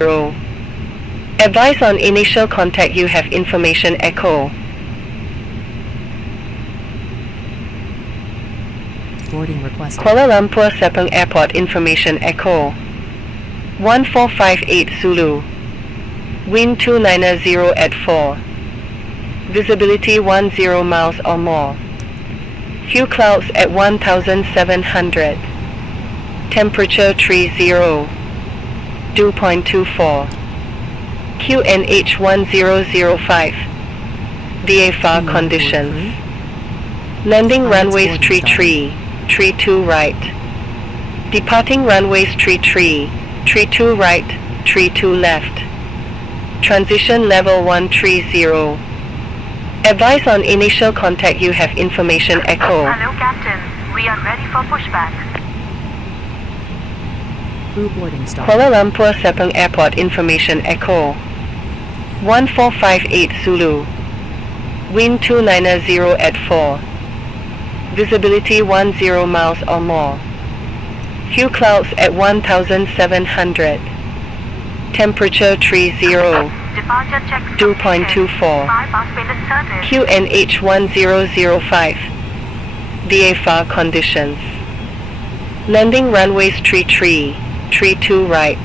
Advise on initial contact. You have information echo. Boarding requested. Kuala Lumpur Sepang Airport information echo. 1458 Zulu. Wind 290 at 4. Visibility 10 miles or more. Few clouds at 1700. Temperature 30. Dew point 24. QNH 1005. DAFBW conditions. Landing runways 33, 32 right. Departing runways 33, 32 right, 32 left. Transition level 130. Advise on initial contact. You have information echo. Hello, Captain. We are ready for pushback. Crew boarding start. Kuala Lumpur Sepang Airport information echo. 1458 Zulu. Wind 290 at 4. Visibility 10 miles or more. Few clouds at 1700. Temperature 30. Departure check. Dew point 24. QNH 1005. DAFBW conditions. Landing runways 33, 32 right.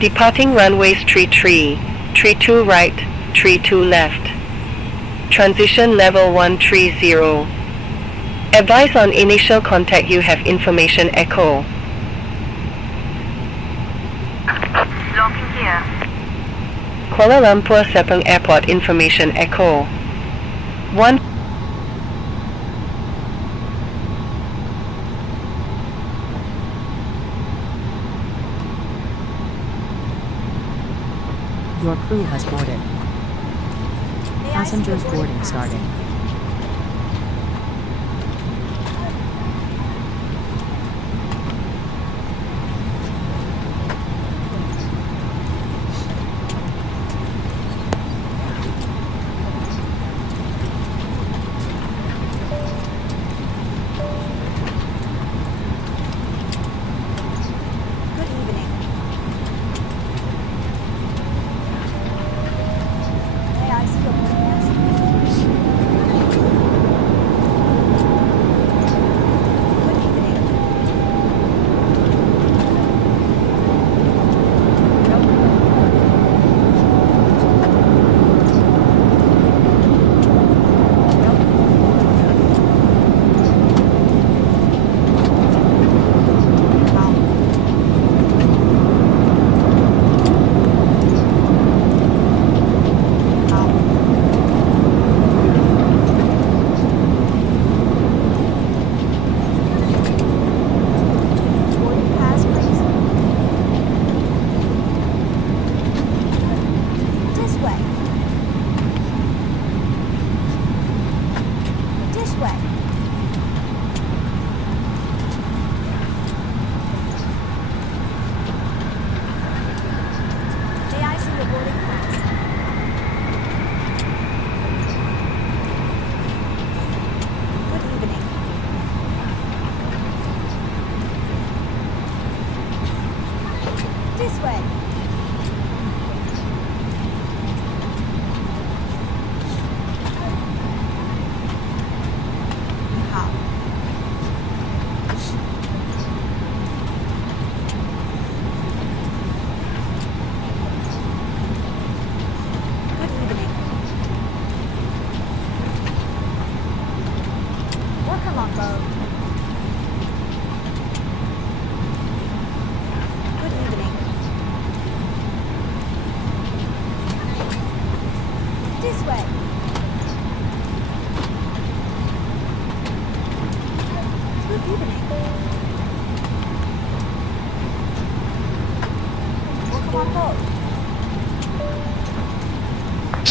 Departing runways 33, 32 right, 32 left. Transition level 130. Advise on initial contact. You have information echo. Locking gear. Kuala Lumpur Sepang Airport information echo. 1. Your crew has boarded. Passengers boarding starting.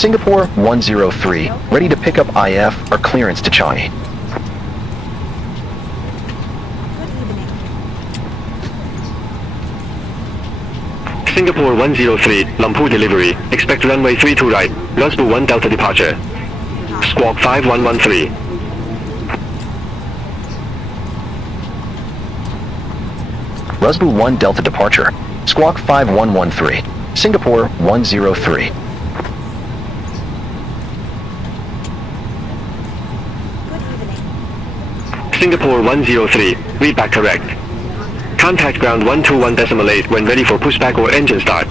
Singapore 103, ready to pick up IF or clearance to Changi. Singapore 103, Lumpur delivery. Expect runway 32 right, RUSBU 1 Delta departure. Squawk 5113. RUSBU 1 Delta departure. Squawk 5113, Singapore 103. Singapore 103, read back correct. Contact ground 121.8 when ready for pushback or engine start.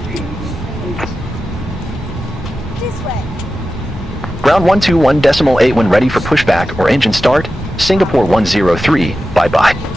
Ground 121.8 when ready for pushback or engine start. Singapore 103, bye-bye.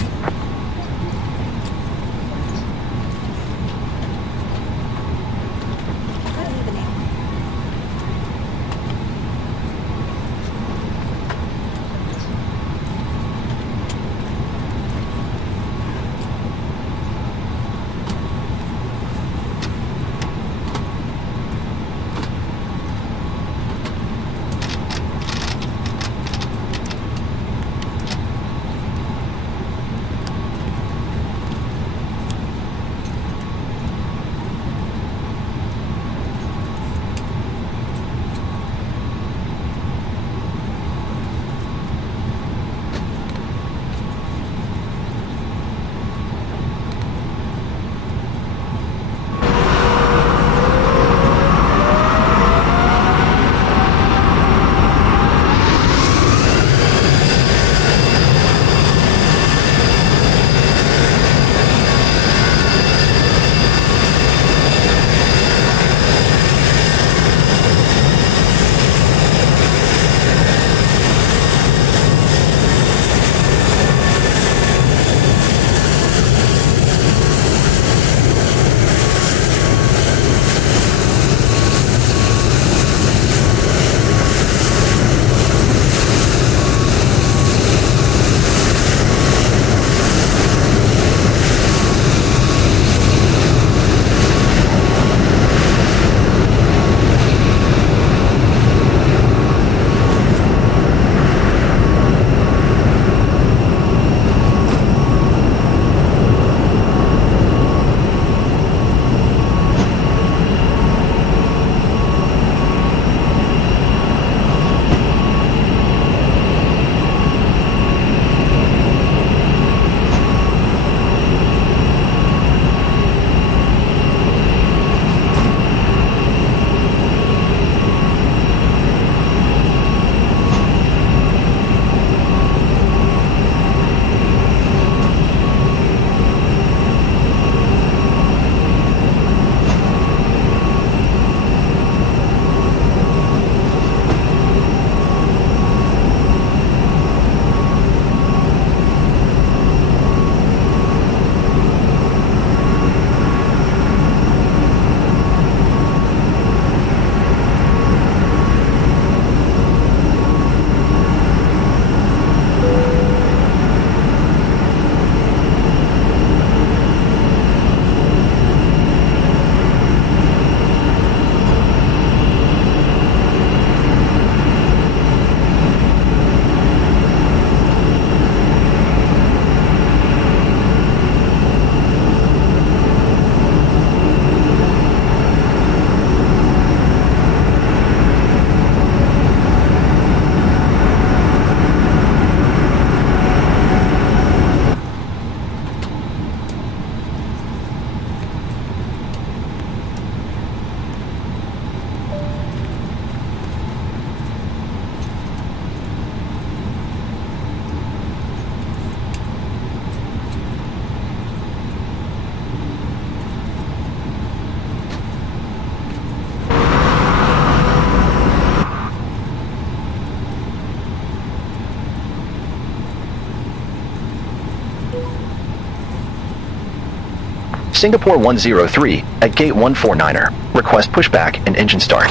Singapore 103 at gate 149er. Request pushback and engine start.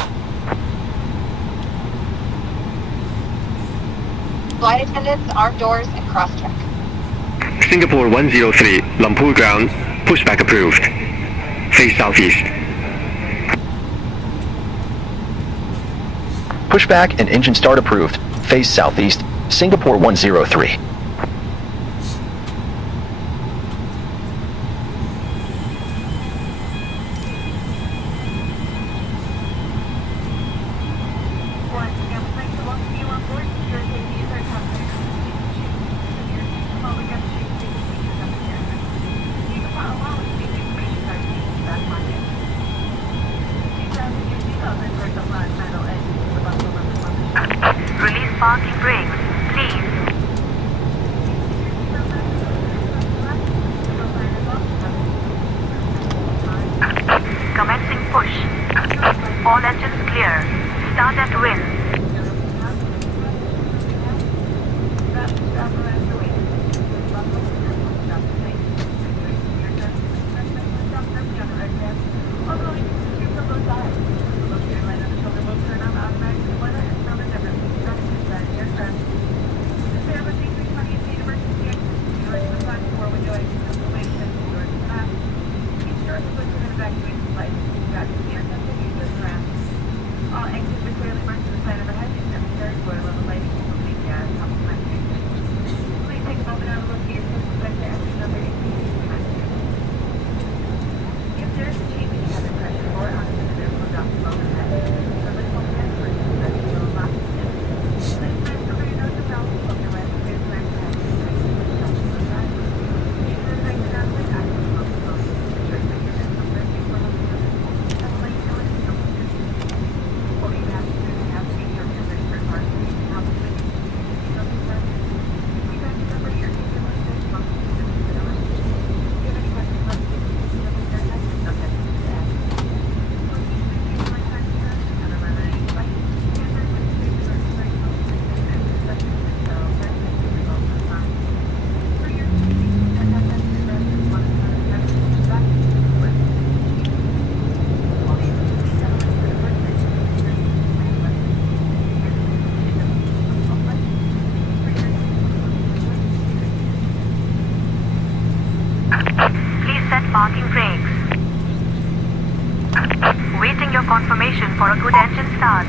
Flight attendants, arm doors, and cross-check. Singapore 103, Lumpur ground, pushback approved. Face southeast. Pushback and engine start approved. Face southeast. Singapore 103. parking brakes, please. Commencing push. All engines clear. Start at wind. Parking brakes. Waiting your confirmation for a good engine start.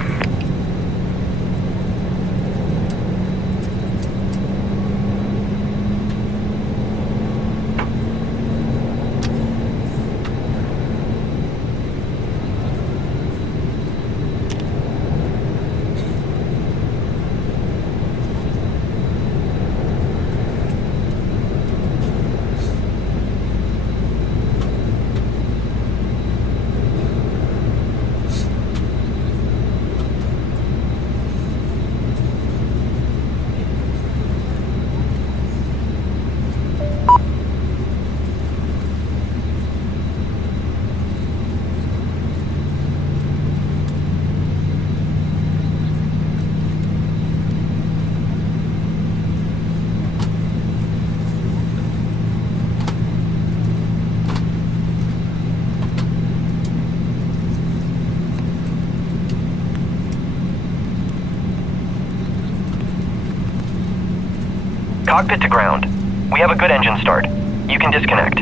Cockpit to ground. We have a good engine start. You can disconnect.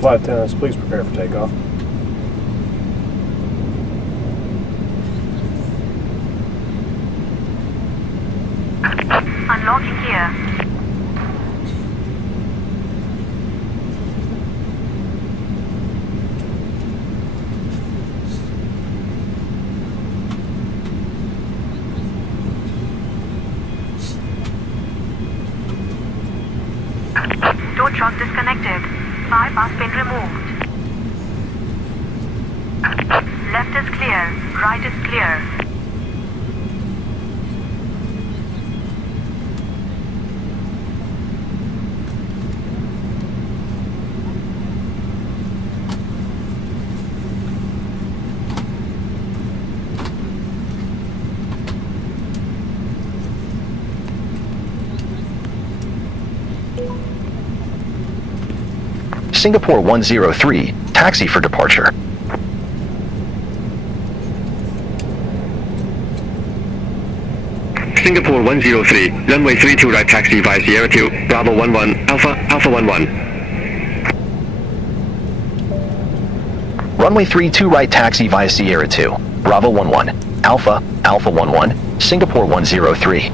Flight attendants, please prepare for takeoff. Unlocking gear. Tow truck disconnected. Bypass pin removed. Left is clear. Right is clear. Singapore 103, taxi for departure. Singapore 103, runway 32 right taxi via Sierra 2, Bravo 11, Alpha 11. Runway 32 right taxi via Sierra 2, Bravo 11, Alpha 11, Singapore 103.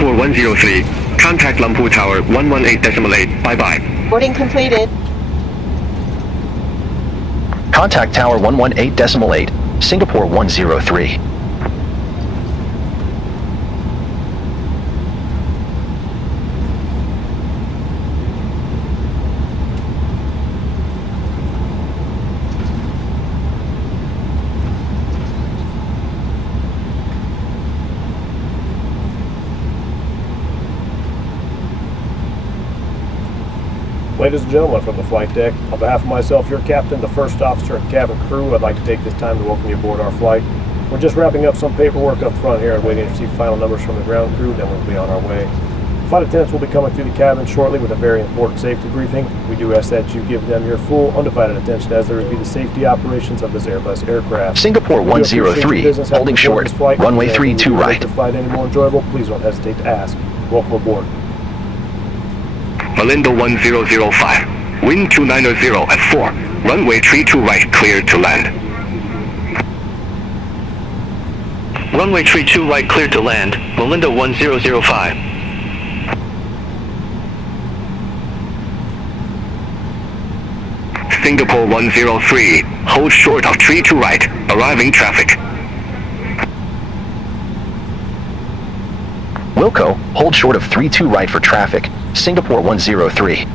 Singapore 103. Contact Lumpur Tower 118.8. Bye-bye. Boarding completed. Contact Tower 118.8, Singapore 103. Ladies and gentlemen, from the flight deck, on behalf of myself, your captain, the first officer, and cabin crew, I'd like to take this time to welcome you aboard our flight. We're just wrapping up some paperwork up front here and waiting to receive final numbers from the ground crew, then we'll be on our way. Flight attendants will be coming through the cabin shortly with a very important safety briefing. We do ask that you give them your full, undivided attention as they review the safety operations of this Airbus aircraft. Singapore 103, holding short, runway 32 right. If the flight any more enjoyable, please don't hesitate to ask. Welcome aboard. Malindo 1005. Wind 290 at 4. Runway 32 right, cleared to land. Runway 32 right, cleared to land. Malindo 1005. Singapore 103. Hold short of 32 right. Arriving traffic. Wilco, hold short of 32 right for traffic. Singapore 103.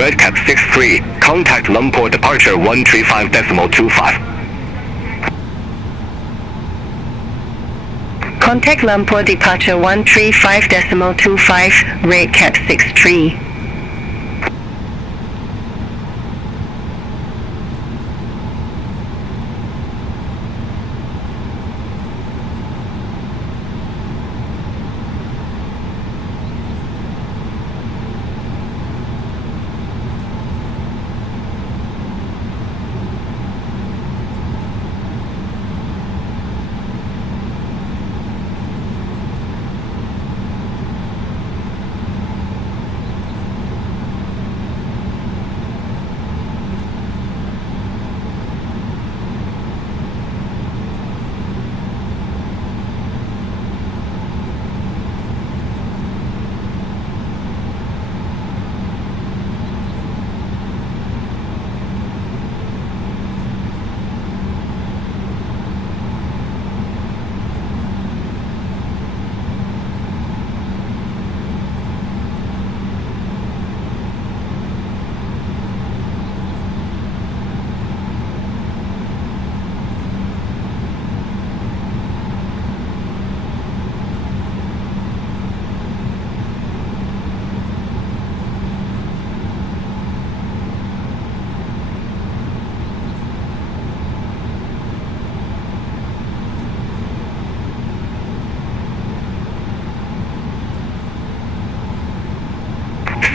Redcap 63. Contact Lumpur departure 135.25. Contact Lumpur departure 135.25, Redcap 63.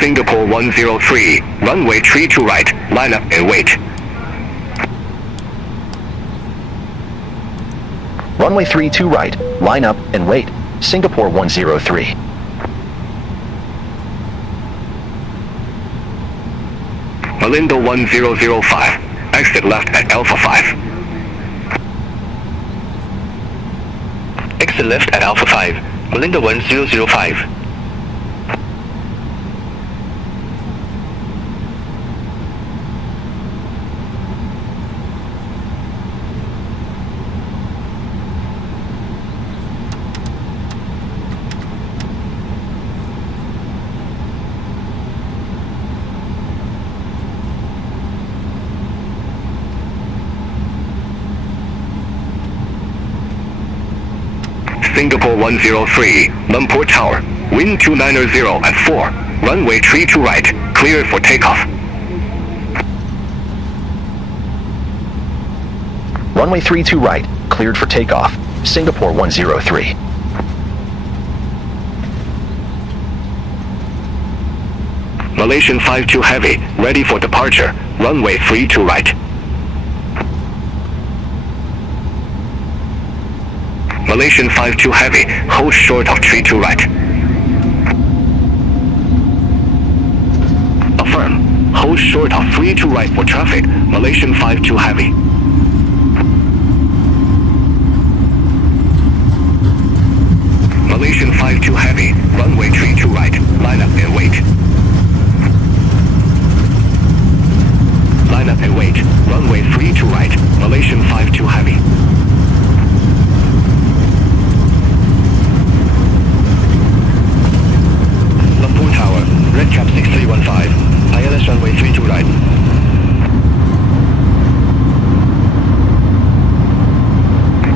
Singapore 103. Runway 32 right. Line up and wait. Runway 32 right. Line up and wait. Singapore 103. Malindo 1005. Exit left at Alpha 5. Exit left at Alpha 5. Malindo 1005. Singapore 103. Lumpur Tower. Wind 290 at 4. Runway 32 right. Cleared for takeoff. Runway 32 right. Cleared for takeoff. Singapore 103. Malaysian 52 Heavy. Ready for departure. Runway 32 right. Malaysian 52 Heavy. Hold short of 32 right. Affirm. Hold short of 32 right for traffic. Malaysian 52 Heavy.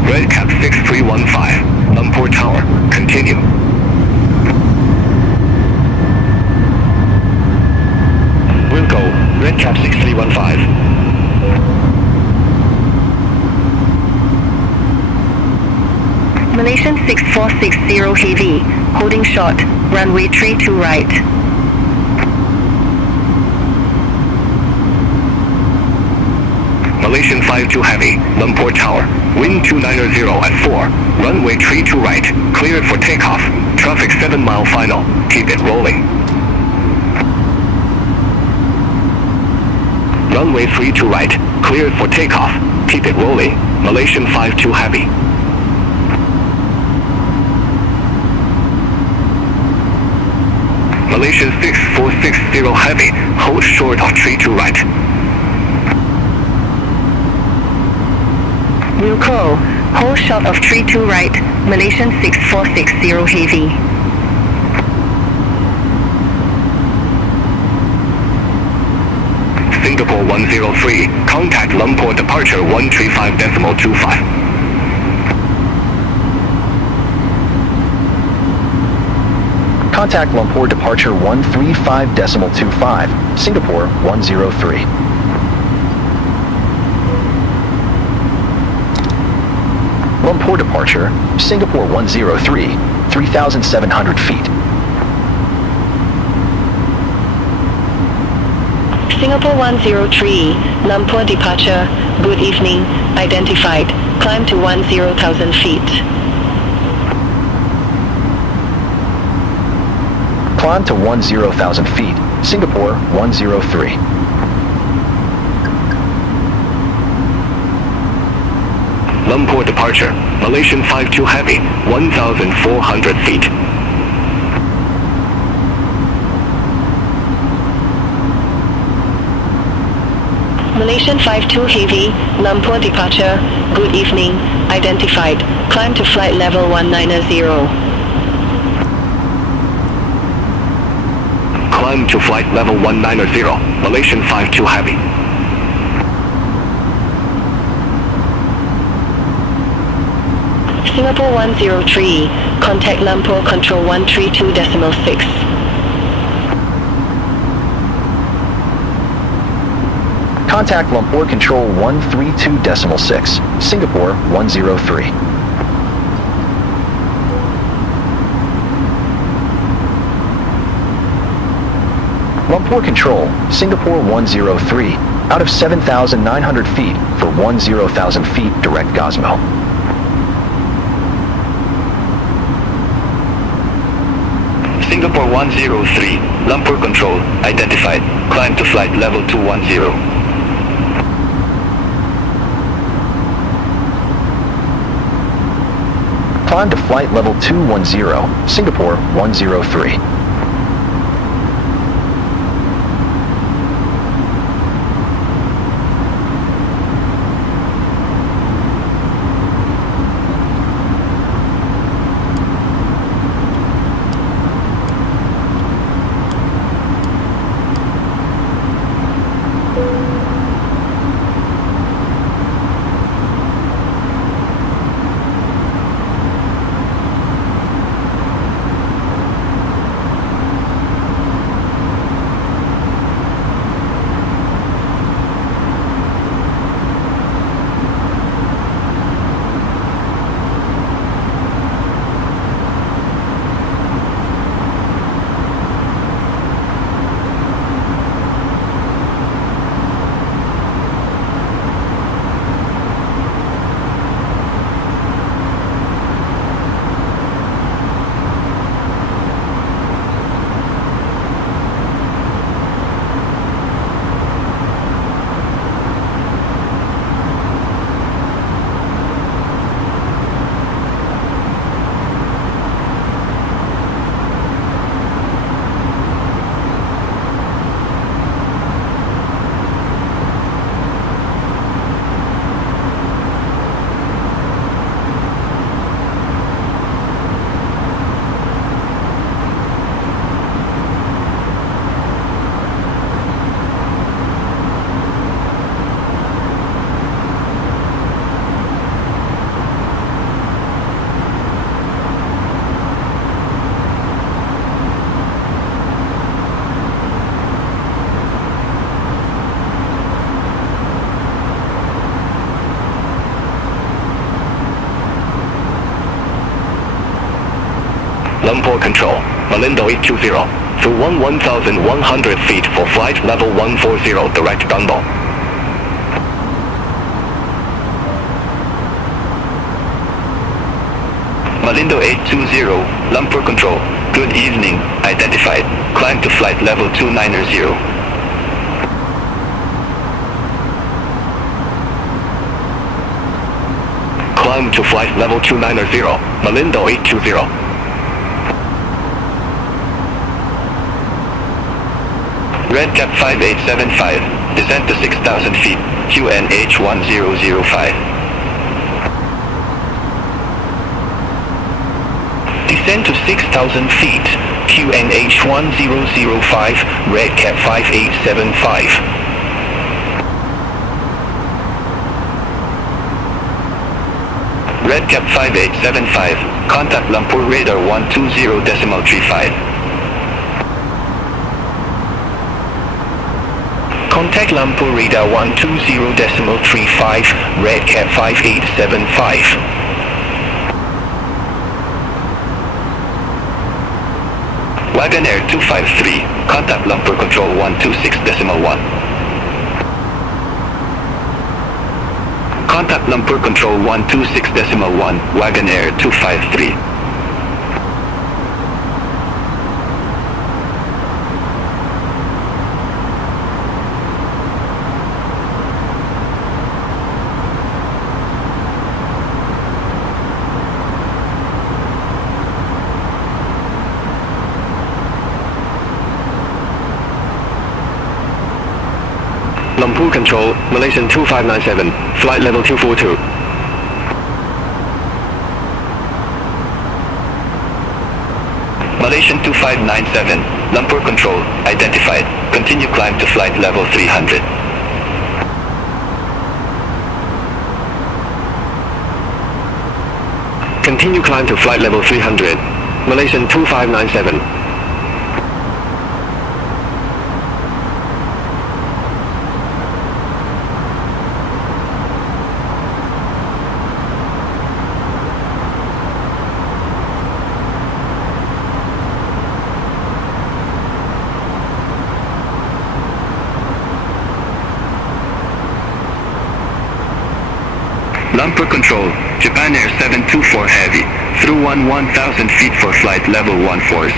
Red Cap 6315, Lumpur Tower, continue. We'll go, Red Cap 6315. Malaysian 6460 Heavy, holding short, runway 32 right. Malaysian 52 Heavy, Lumpur Tower, wind 290 at 4, runway 32 right, cleared for takeoff, traffic 7 mile final, keep it rolling. Runway 32 right, cleared for takeoff, keep it rolling, Malaysian 52 Heavy. Malaysian 6460 Heavy, hold short of 32 right. Will call, hold short of 32 right, Malaysian 6460 Heavy. Singapore 103, contact Lumpur departure 135.25. Contact Lumpur departure 135.25, Singapore 103. Lumpur departure, Singapore 103, 3,700 feet. Singapore 103, Lumpur departure, good evening, identified, climb to 10,000 feet. Climb to 10,000 feet, Singapore 103. Lumpur departure, Malaysian 52 Heavy, 1,400 feet. Malaysian 52 Heavy, Lumpur departure, good evening, identified, climb to flight level 190. Climb to flight level 190, Malaysian 52 Heavy. Singapore 103, contact Lumpur control 132.6. Contact Lumpur control 132.6, Singapore 103. Lumpur control, Singapore 103, out of 7,900 feet for 10,000 feet direct Gosmo. Singapore 103, Lumpur control, identified, climb to flight level 210. Climb to flight level 210, Singapore 103. Lumpur Control, Malindo 820, through 1100 feet for flight level 140 direct gunboat. Malindo 820, Lumpur Control, good evening, identified, climb to flight level 290. Climb to flight level 290, Malindo 820. Red Cap 5875, descent to 6,000 feet, QNH 1005. Descend to 6,000 feet, QNH 1005, Red Cap 5875. Red Cap 5875, contact Lumpur radar 120.35. Contact Lumpur radar 120.35, Red Cap 5875. Wagonair 253, contact Lumpur Control 126.1. Contact Lumpur Control 126.1, Wagonair 253. Lumpur Control, Malaysian 2597, flight level 242. Malaysian 2597, Lumpur Control, identified, continue climb to flight level 300. Continue climb to flight level 300, Malaysian 2597. Lumpur Control, Japan Air 724 Heavy, through 1,000 feet for flight level 140.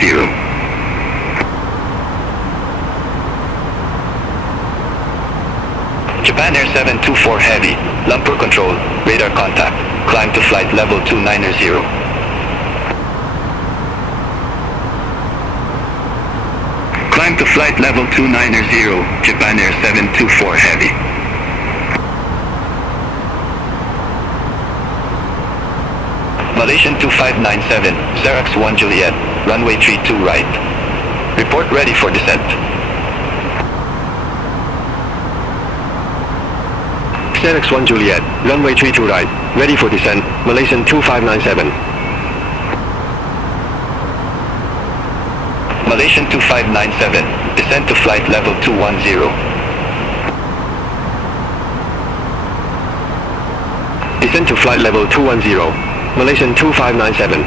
Japan Air 724 Heavy, Lumpur Control, radar contact, climb to flight level 290. Climb to flight level 290, Japan Air 724 Heavy. Malaysian 2597, Xerox 1 Juliet, runway 32 right. Report ready for descent. Xerox 1 Juliet, runway 32 right, ready for descent, Malaysian 2597. Malaysian 2597, descent to flight level 210. Descent to flight level 210. Malaysian 2597.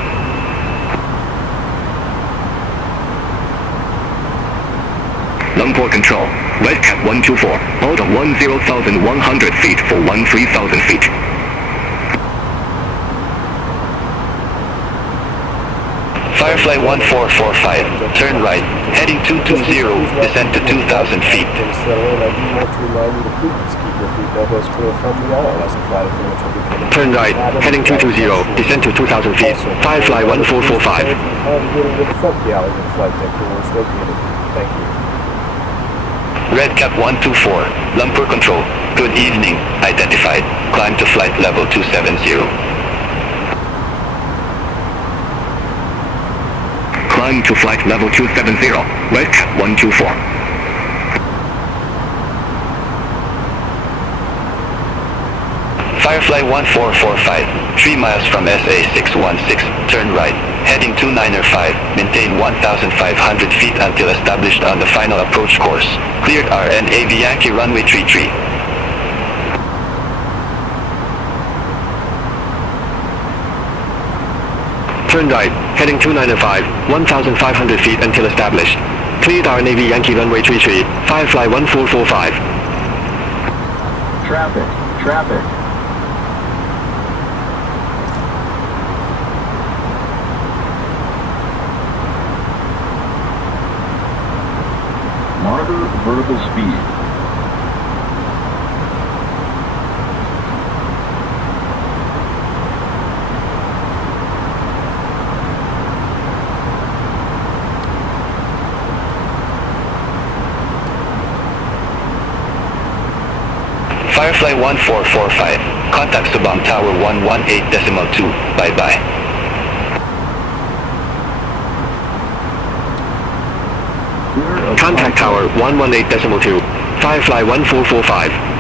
Lumpur Control, Red Cap 124, hold at 10,100 feet for 13,000 feet. Firefly 1445, turn right, heading 220, descend to 2,000 feet. Turn right, heading 220, descend to 2,000 feet. Firefly 1445. Red Cap 124, Lumpur Control, good evening, identified, climb to flight level 270. Climb to flight level 270, Red Cap 124. Firefly 1445, 3 miles from SA 616, turn right, heading 295, maintain 1,500 feet until established on the final approach course. Cleared RNAV Yankee runway 33. turn right, heading 295, 1,500 feet until established. Cleared our Navy Yankee runway 33, Firefly 1445. Traffic, traffic. Monitor vertical speed. Firefly 1445, contact Subang Tower 118.2, bye-bye. Contact Tower 118.2, Firefly 1445.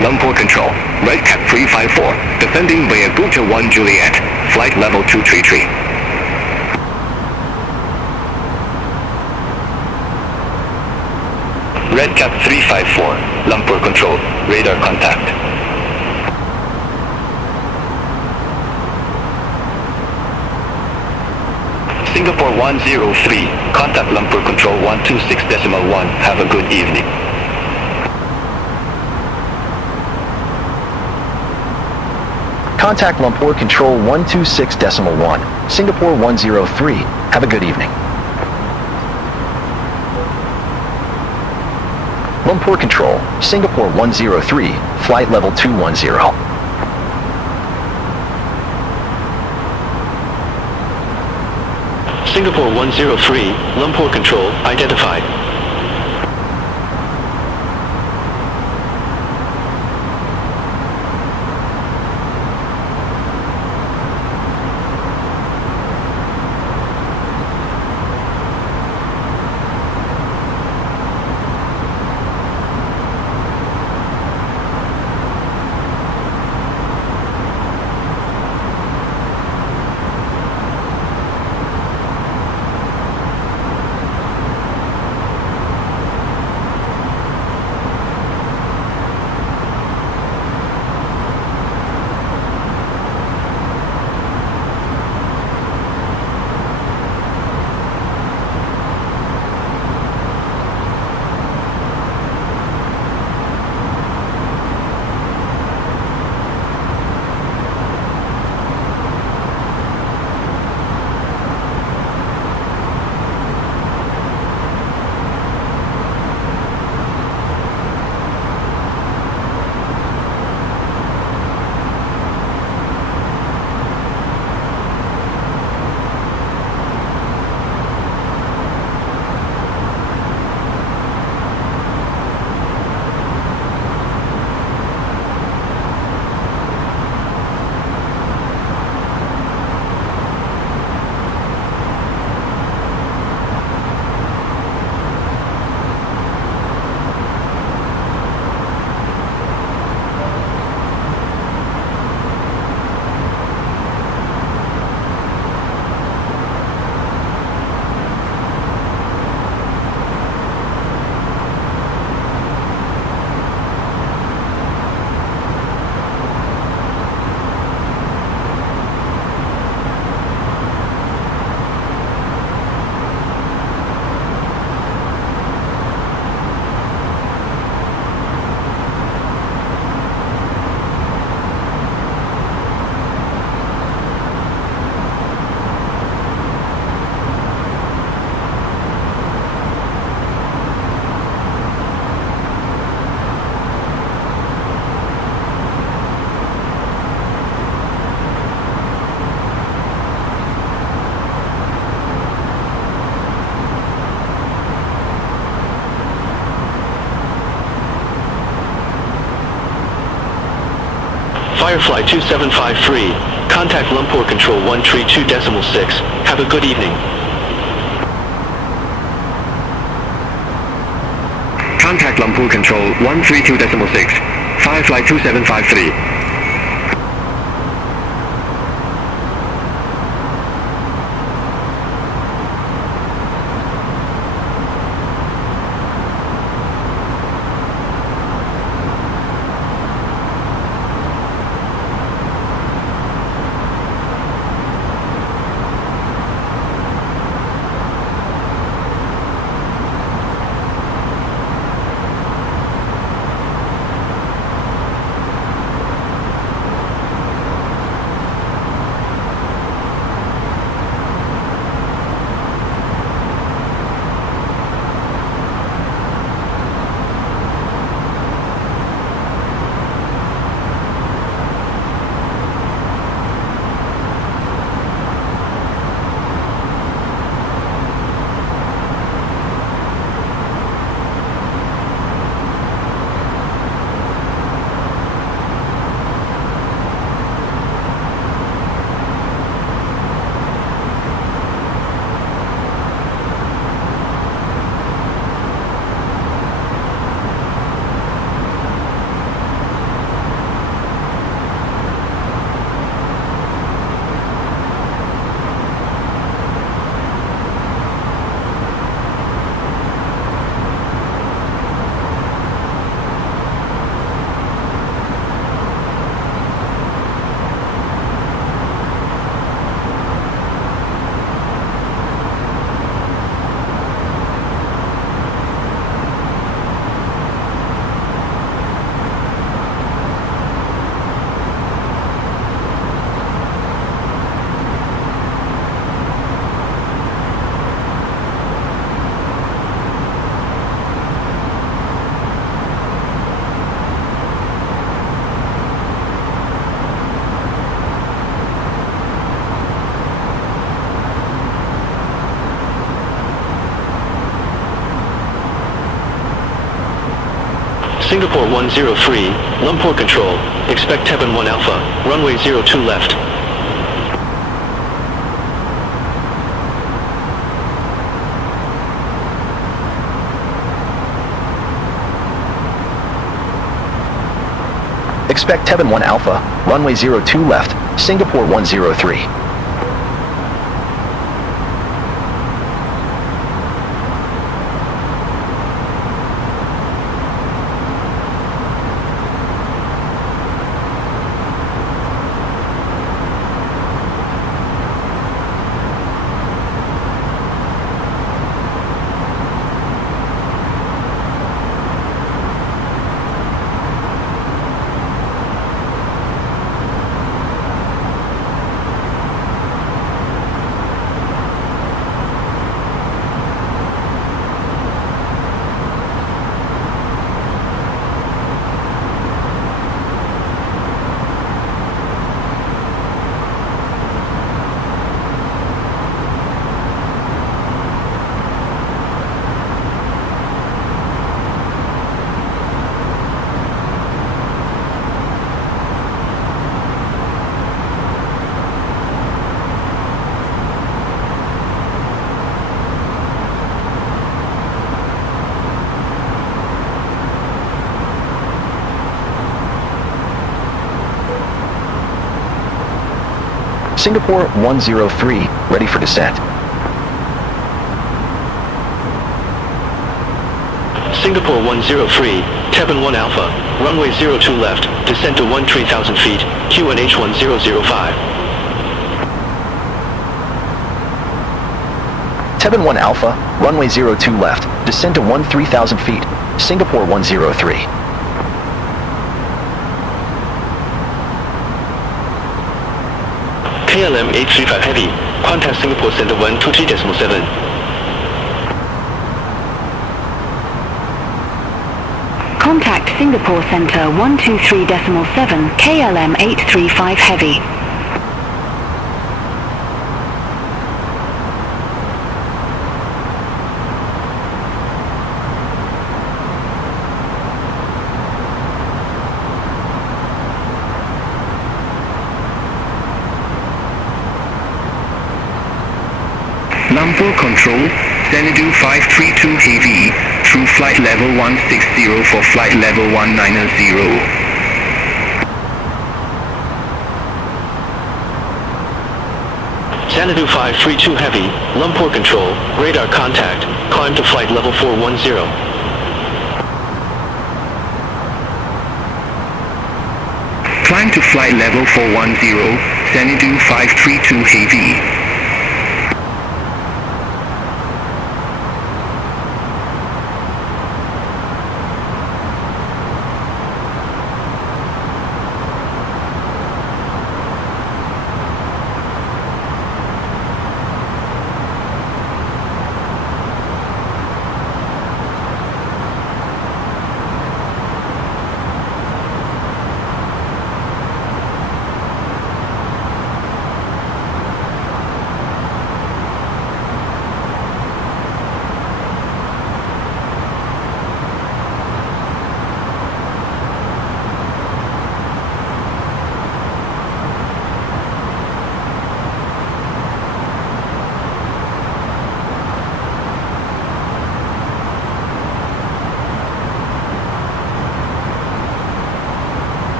Lumpur Control, Red Cap 354, descending by Abuja 1 Juliet, flight level 233. Red Cap 354, Lumpur Control, radar contact. Singapore 103, contact Lumpur Control 126.1, have a good evening. Contact Lumpur Control 126.1, Singapore 103. Have a good evening. Lumpur Control, Singapore 103, flight level 210. Singapore 103, Lumpur Control, identified. Firefly 2753, contact Lumpur Control 132.6. Have a good evening. Contact Lumpur Control 132.6, Firefly 2753. Singapore 103, Lumpur Control, expect TEBUN 1 Alpha, runway 02 left. Expect TEBUN 1 Alpha, runway 02 left, Singapore 103. Singapore 103, ready for descent. Singapore 103, TEBUN 1 Alpha, runway 02 left, descend to 13,000 feet, QNH 1005. TEBUN 1 Alpha, runway 02 left, descend to 13,000 feet, Singapore 103. KLM 835 Heavy, contact Singapore Center 123.7. Contact Singapore Center 123.7, KLM 835 Heavy. Lumpur Control, Xanadu 532 Heavy, through flight level 160 for flight level 190. Xanadu 532 Heavy, Lumpur Control, radar contact, climb to flight level 410. Climb to flight level 410, Xanadu 532 Heavy.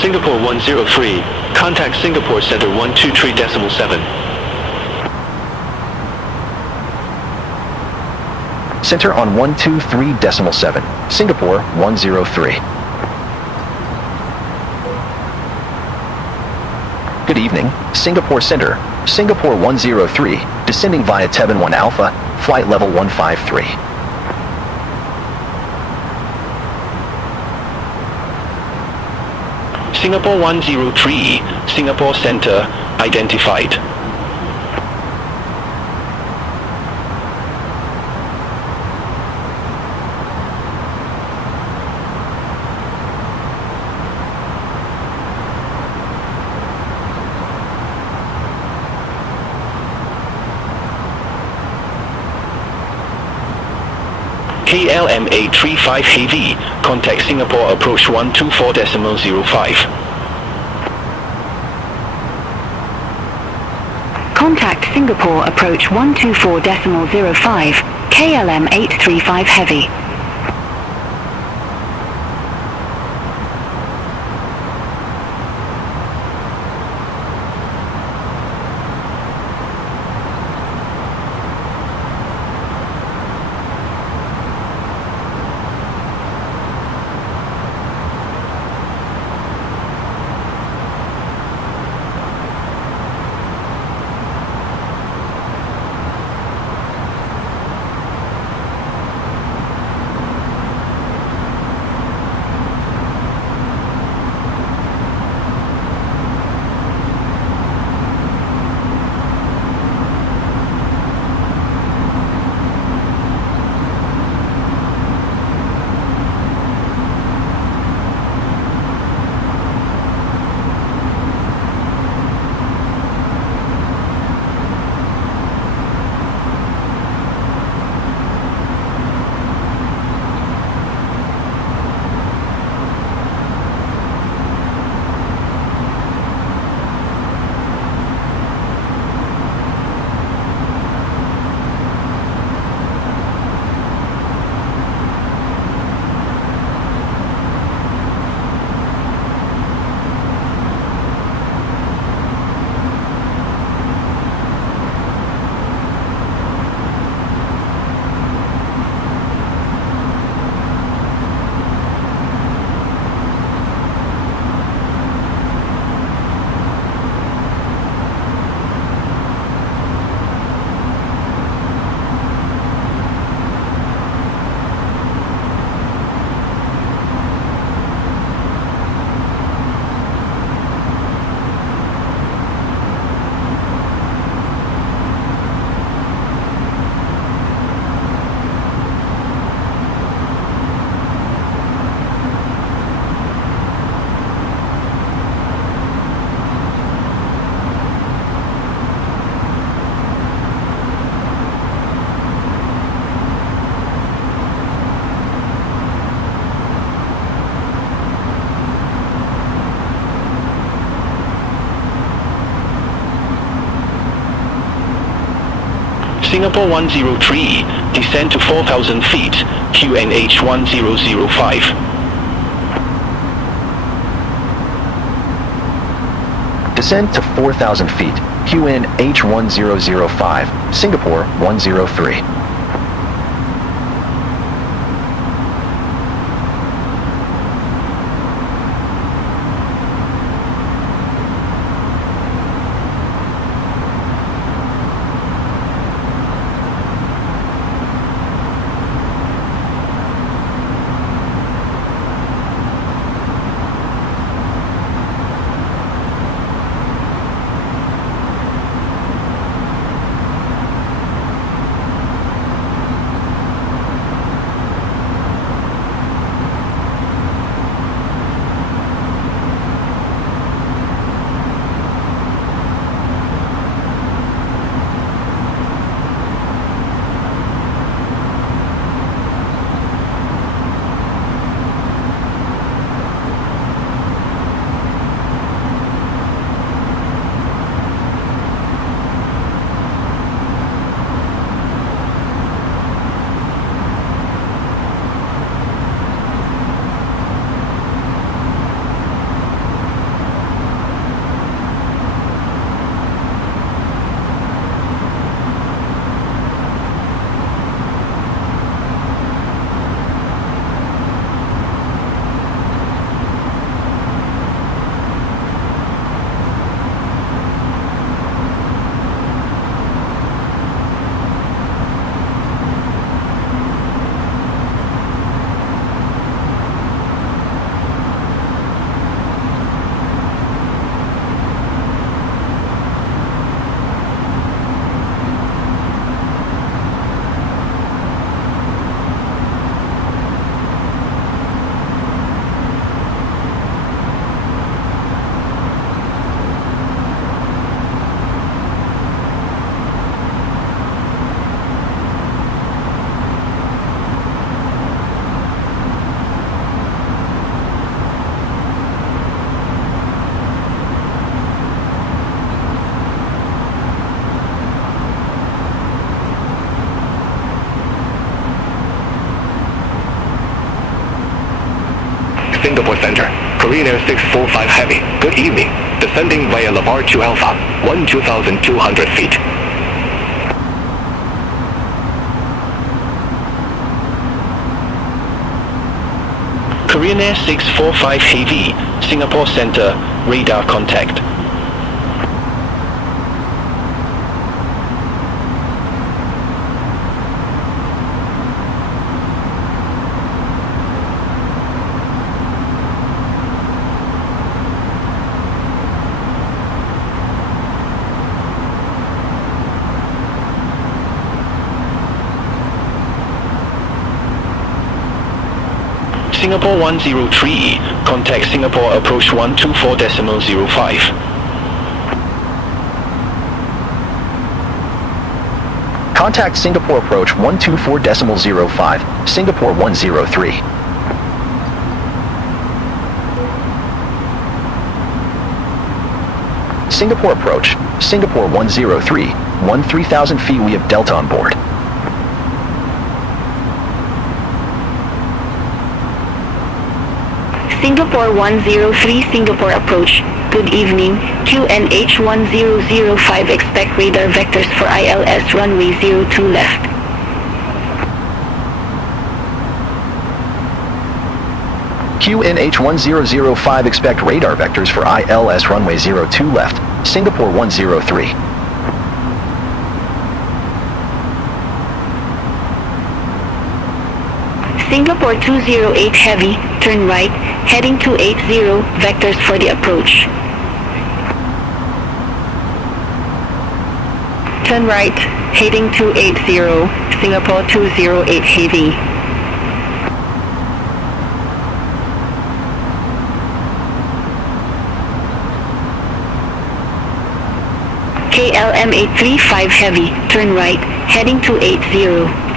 Singapore 103, contact Singapore Center 123.7. Center on 123.7, Singapore 103. Good evening, Singapore Center, Singapore 103, descending via TEBUN 1 Alpha, flight level 153. Singapore 103, Singapore Center, identified. KLM 835 Heavy, contact Singapore approach 124.05. Contact Singapore approach 124.05, KLM 835 Heavy. Singapore 103, descend to 4,000 feet, QNH 1005. Descend to 4,000 feet, QNH 1005, Singapore 103. Singapore Center, Korean Air 645 Heavy, good evening. Descending via Labar to Alpha, 12,200 feet. Korean Air 645 Heavy, Singapore Center, radar contact. Singapore 103, contact Singapore approach 124.05. Contact Singapore approach 124.05, Singapore 103. Singapore approach, Singapore 103, 13,000 feet, we have Delta on board. Singapore 103, Singapore approach. Good evening. QNH 1005, expect radar vectors for ILS runway 02 left. QNH 1005, expect radar vectors for ILS runway 02 left, Singapore 103. Singapore 208 Heavy, turn right, heading 280, vectors for the approach. Turn right, heading 280, Singapore 208 Heavy. KLM 835 Heavy, turn right, heading 280.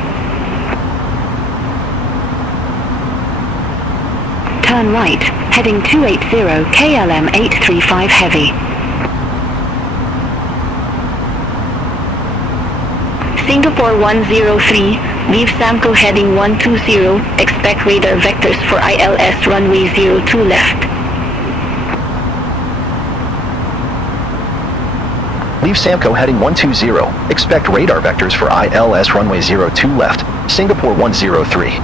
Turn right, heading 280, KLM 835 Heavy. Singapore 103, leave Samco heading 120, expect radar vectors for ILS runway 02 left. Leave Samco heading 120, expect radar vectors for ILS runway 02 left, Singapore 103.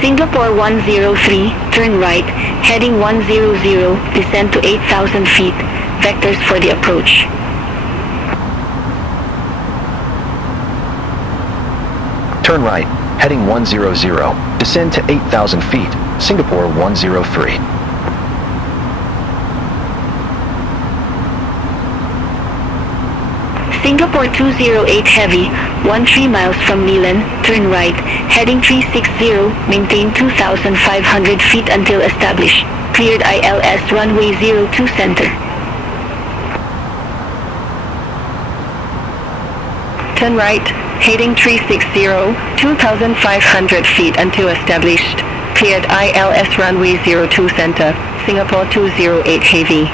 Singapore 103, turn right, heading 100, descend to 8,000 feet, vectors for the approach. Turn right, heading 100, descend to 8,000 feet, Singapore 103. Singapore 208 heavy, 13 miles from Milan, turn right, heading 360, maintain 2,500 feet until established, cleared ILS runway 02 center. Turn right, heading 360, 2,500 feet until established, cleared ILS runway 02 center, Singapore 208 heavy.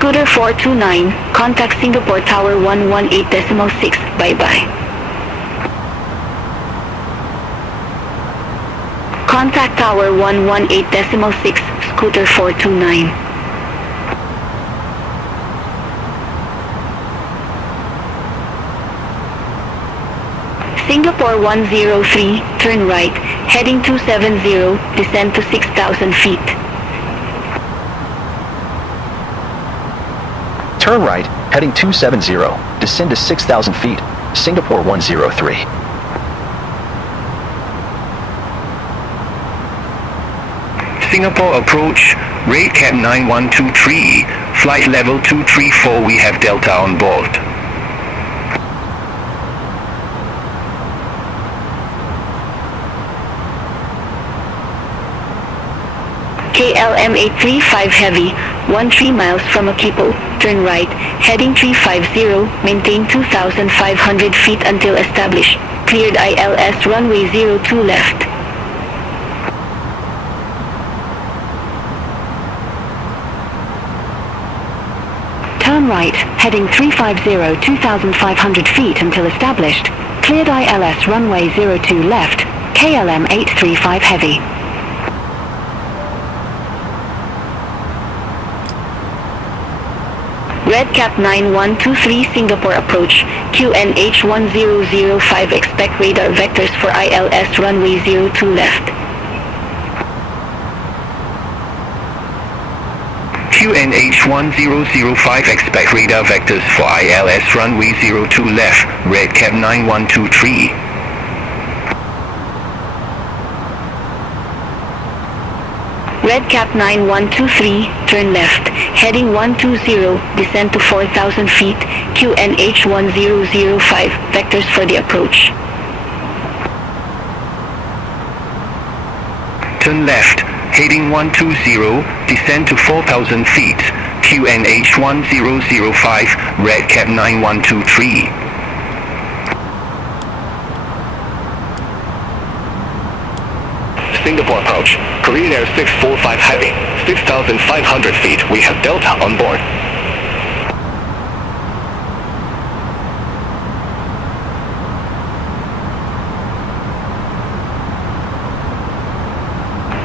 Scooter 429, contact Singapore Tower 118.6, bye-bye. Contact Tower 118.6, Scooter 429. Singapore 103, turn right, heading 270, descend to 6,000 feet. Turn right, heading 270, descend to 6,000 feet, Singapore 103. Singapore approach, rate cap 9123, flight level 234, we have Delta on board. KLM 835 heavy, 13 miles from Akipo, turn right, heading 350, maintain 2,500 feet until established, cleared ILS runway 02 left. Turn right, heading 350, 2,500 feet until established, cleared ILS runway 02 left, KLM 835 heavy. Red Cap 9123 Singapore approach, QNH 1005, expect radar vectors for ILS runway 02 left. QNH 1005, expect radar vectors for ILS runway 02 left, Red Cap 9123. Red Cap 9123, turn left, heading 120, descend to 4,000 feet, QNH 1005, vectors for the approach. Turn left, heading 120, descend to 4,000 feet, QNH 1005, Red Cap 9123. Singapore approach, Korean Air 645 heavy, 6,500 feet, we have Delta on board.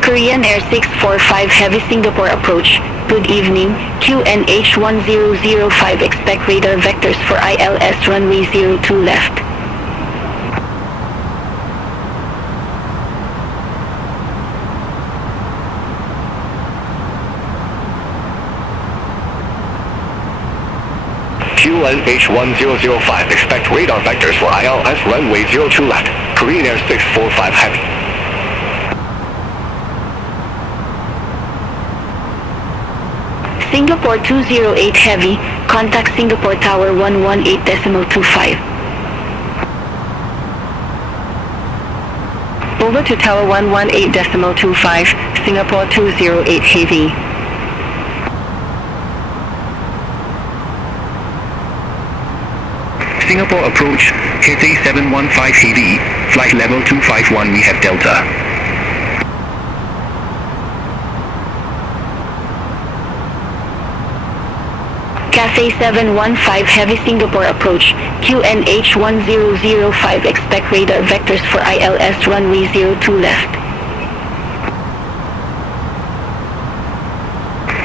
Korean Air 645 heavy Singapore approach, good evening, QNH 1005, expect radar vectors for ILS runway 02 left. QNH 1005, expect radar vectors for ILS runway 02 left, Korean Air 645 heavy. Singapore 208 heavy, contact Singapore Tower 118.25. Over to Tower 118.25, Singapore 208 heavy. Singapore approach, KT 715 heavy, flight level 251, we have Delta. Cathay 715 Heavy Singapore approach, QNH 1005 expect radar vectors for ILS runway 02 left.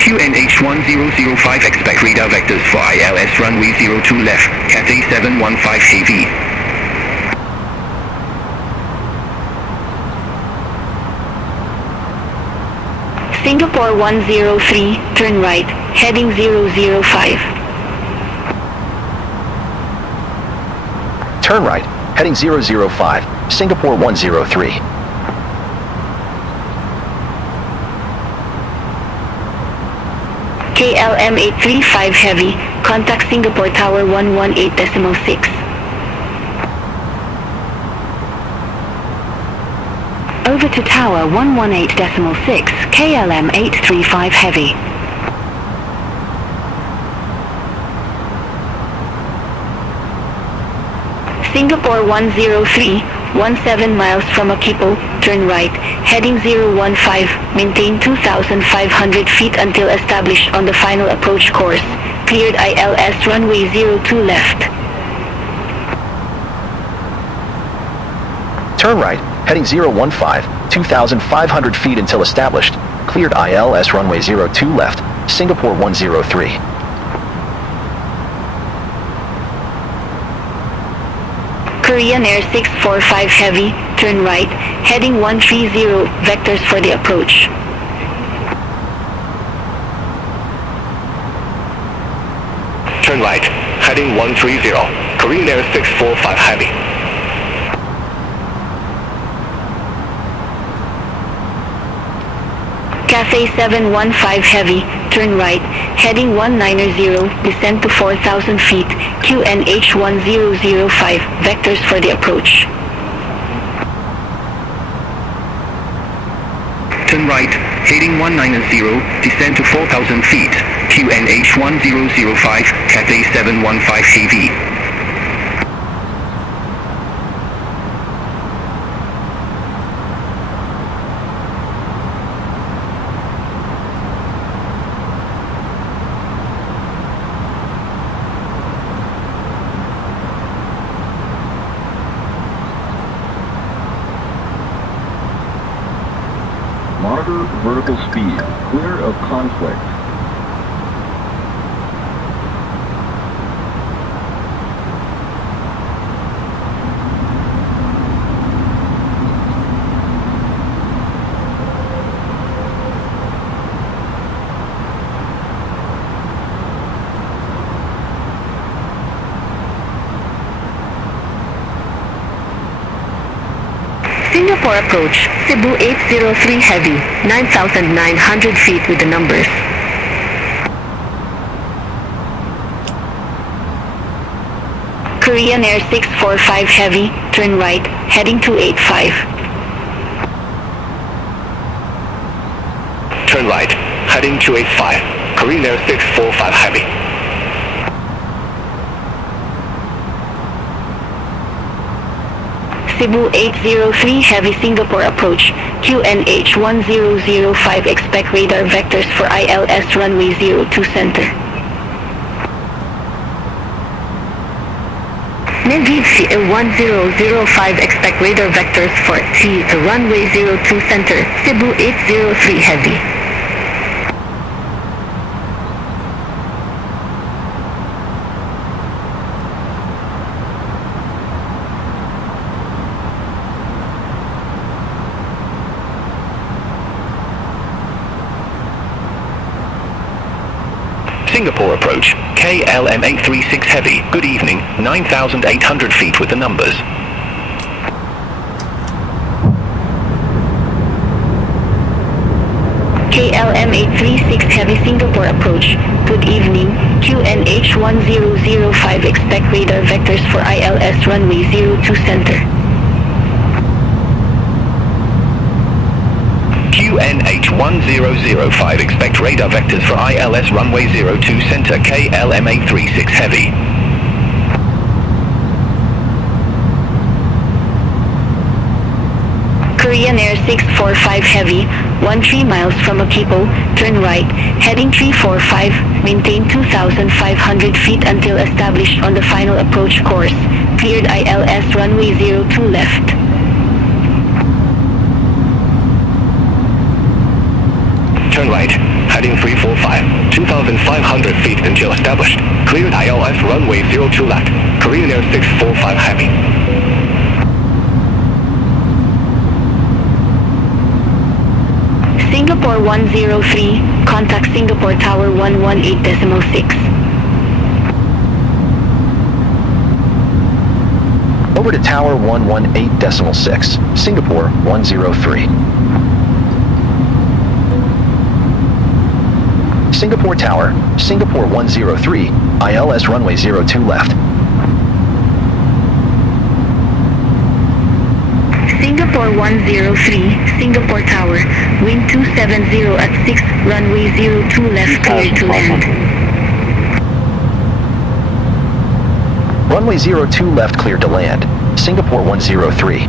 QNH 1005 expect radar vectors for ILS runway 02 left, Cathay 715 Heavy. Singapore 103, turn right, heading 005. Turn right, heading 005, Singapore 103. KLM 835 Heavy, contact Singapore Tower 118.6. Over to Tower 118.6, KLM 835 Heavy. Singapore 103, 17 miles from Akipo, turn right, heading 015, maintain 2,500 feet until established on the final approach course. Cleared ILS runway 02 left. Turn right, heading 015, 2,500 feet until established. Cleared ILS runway 02 left, Singapore 103. Korean Air 645 Heavy, turn right, heading 130, vectors for the approach. Turn right, heading 130, Korean Air 645 Heavy. Cathay 715 Heavy, turn right, heading 190, descend to 4,000 feet, QNH 1005, vectors for the approach. Turn right, heading 190, descend to 4,000 feet, QNH 1005, Cathay 715 Heavy. Monitor vertical speed, clear of conflict. Singapore approach, Cebu 803 Heavy, 9,900 feet with the numbers. Korean Air 645 Heavy, turn right, heading 285. Turn right, heading 285, Korean Air 645 Heavy. Cebu 803 Heavy Singapore approach, QNH 1005 expect radar vectors for ILS runway 02 center. Navigraph 1005 expect radar vectors for T to runway 02 center, Cebu 803 Heavy. Singapore approach, KLM 836 Heavy, good evening, 9,800 feet with the numbers. KLM 836 Heavy Singapore approach, good evening, QNH 1005 expect radar vectors for ILS runway 02 center. QNH 1005 expect radar vectors for ILS runway 02 center, KLM 836 Heavy. Korean Air 645 Heavy, 13 miles from Akipo, turn right, heading 345, maintain 2,500 feet until established on the final approach course. Cleared ILS runway 02 left. Turn right, heading 345, 2,500 feet until established. Cleared ILS runway 02 left. Korean Air 645 Heavy. Singapore 103, contact Singapore Tower 118.6. Over to Tower 118.6, Singapore 103. Singapore Tower, Singapore 103, ILS runway 02 left. Singapore 103, Singapore Tower, wind 270 at 6, runway 02 left, clear to land. Runway 02 left, cleared to land. Singapore 103.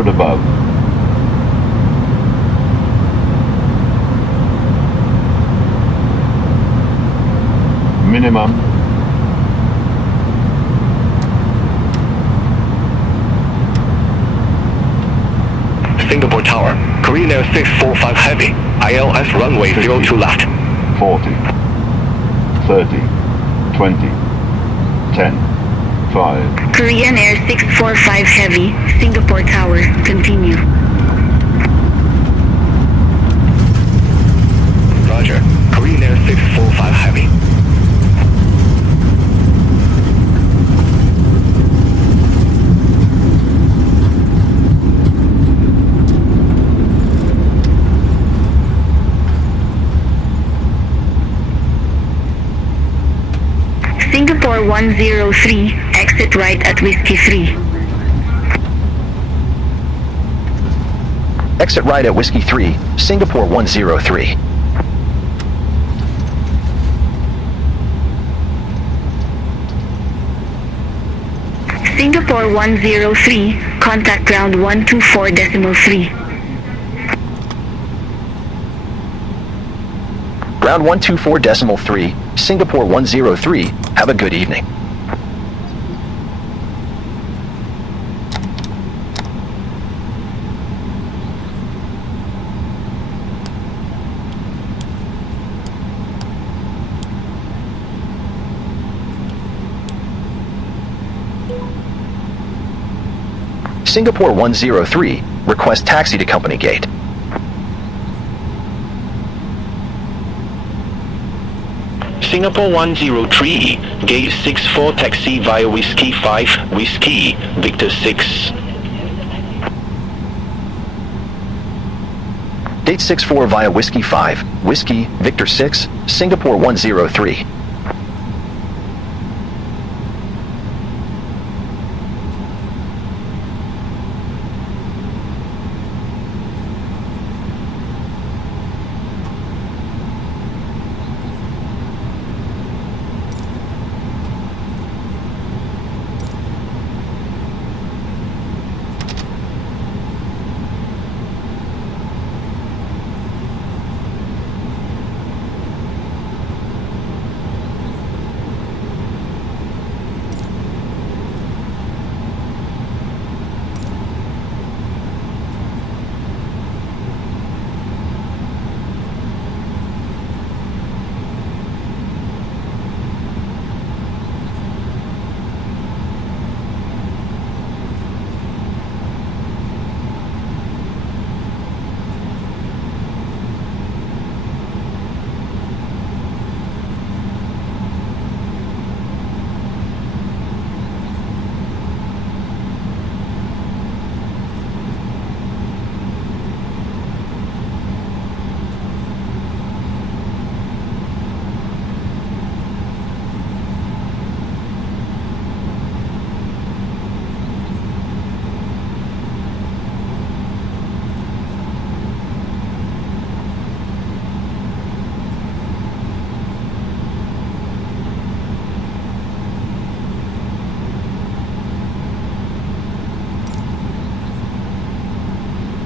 Above. Minimum. Singapore Tower, Korean Air 645 Heavy, ILS runway 02 left. 40, 30, 20, 10, 5. Korean Air 645 Heavy, Singapore Tower, continue. Roger, Korean Air 645 Heavy. Singapore 103, exit right at Whiskey 3. Exit right at Whiskey 3, Singapore 103. Singapore 103, contact ground 124.3. Ground 124.3, Singapore 103, have a good evening. Singapore 103, request taxi to company gate. Singapore 103, gate 64 taxi via Whiskey 5, Whiskey, Victor 6. Gate 64 via Whiskey 5, Whiskey, Victor 6, Singapore 103.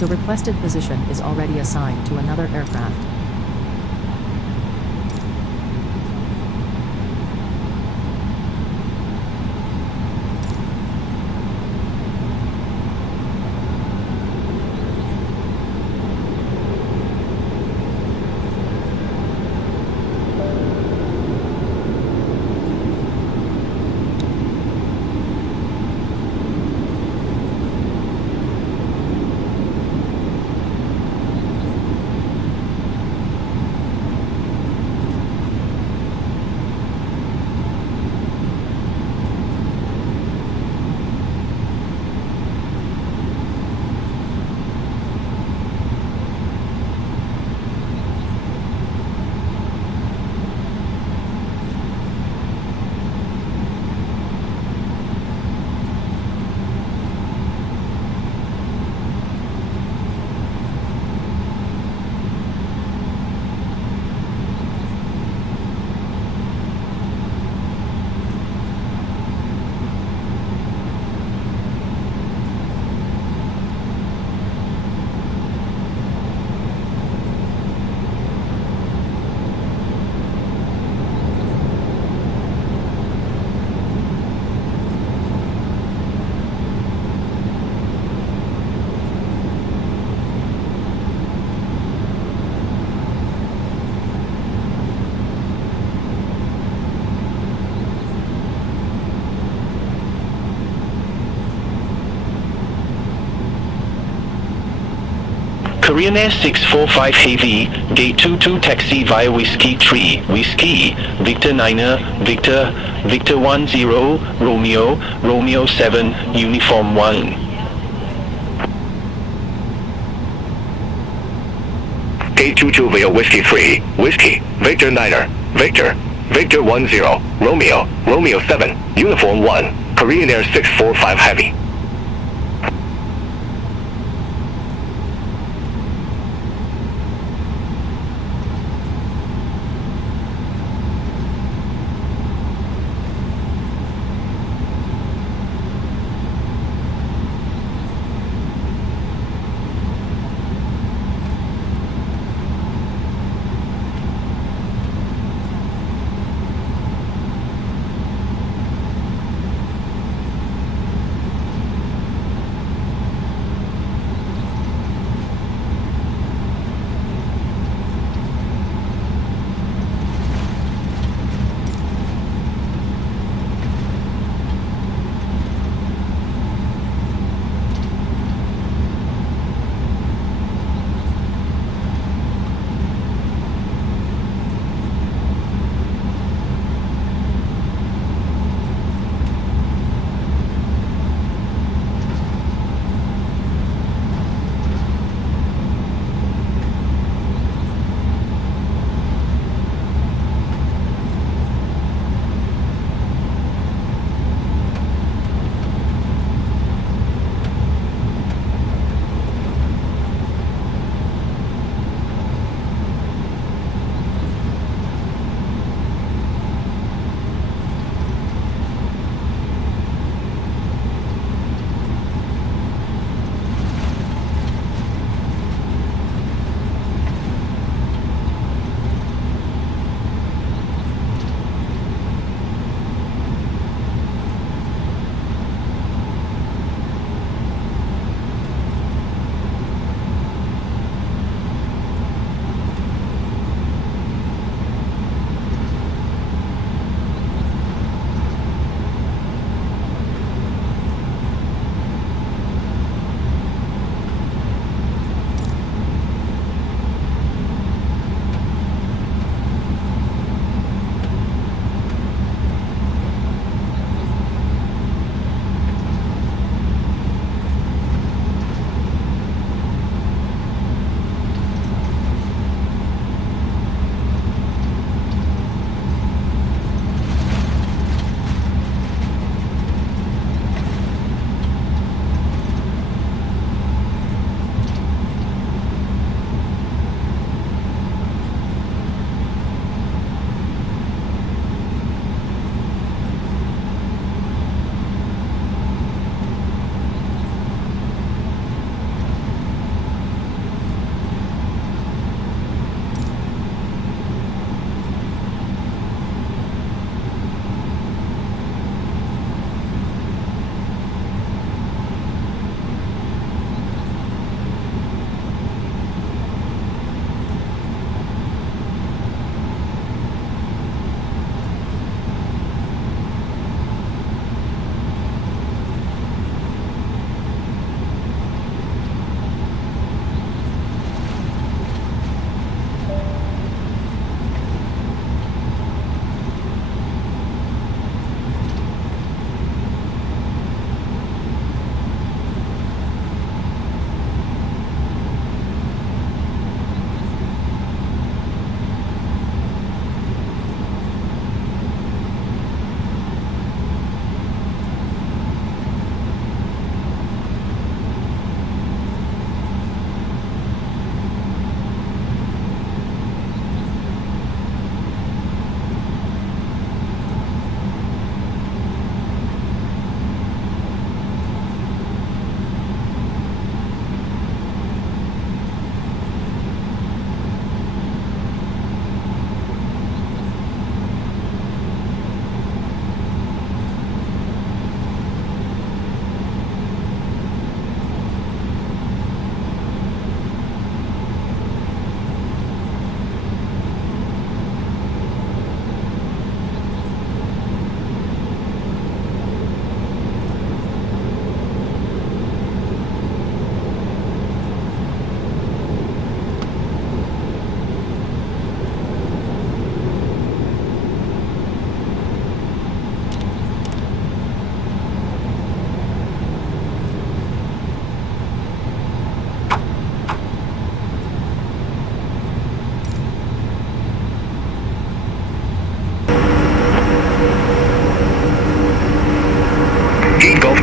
The requested position is already assigned to another aircraft. Korean Air 645 Heavy, Gate 22 taxi via Whiskey 3, Whiskey, Victor 9er, Victor, Victor 10, Romeo, Romeo 7, Uniform 1. Gate 22 via Whiskey 3, Whiskey, Victor 9er, Victor, Victor 10, Romeo, Romeo 7, Uniform 1, Korean Air 645 Heavy.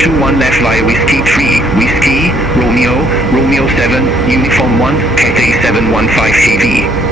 21 left via Whiskey 3, Whiskey, Romeo, Romeo 7, Uniform 1, Cathay 715 heavy.